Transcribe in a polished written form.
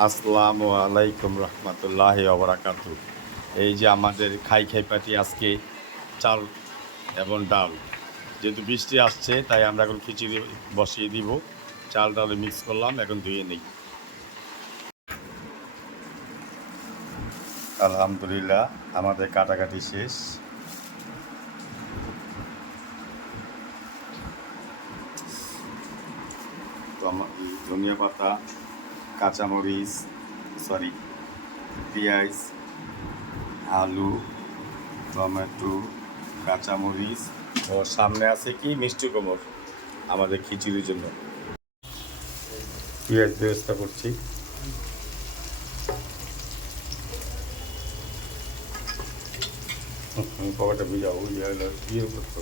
আসসালামু আলাইকুম রহমতুল্লাহি ওয়া বারাকাতুহু। এই যে আমাদের খাই পাটি আজকে চাল এবং ডাল, যেহেতু বৃষ্টি আসছে তাই আমরা এখন খিচুড়ি বসিয়ে দিব। চাল ডালে মিক্স করলাম, এখন ধুয়ে নিই। আলহামদুলিল্লাহ আমাদের কাটাকাটি শেষ। তো আমার ধনিয়া পাতা, কাঁচামরিচ, পেঁয়াজ, আলু, টমেটো, কাঁচামরিচ ও সামনে আছে কি মিষ্টি কুমড় আমাদের খিচুড়ির জন্য। পেঁয়াজ ব্যবস্থা করছি। পকেটে ভিজাবো, ইয়ে করতে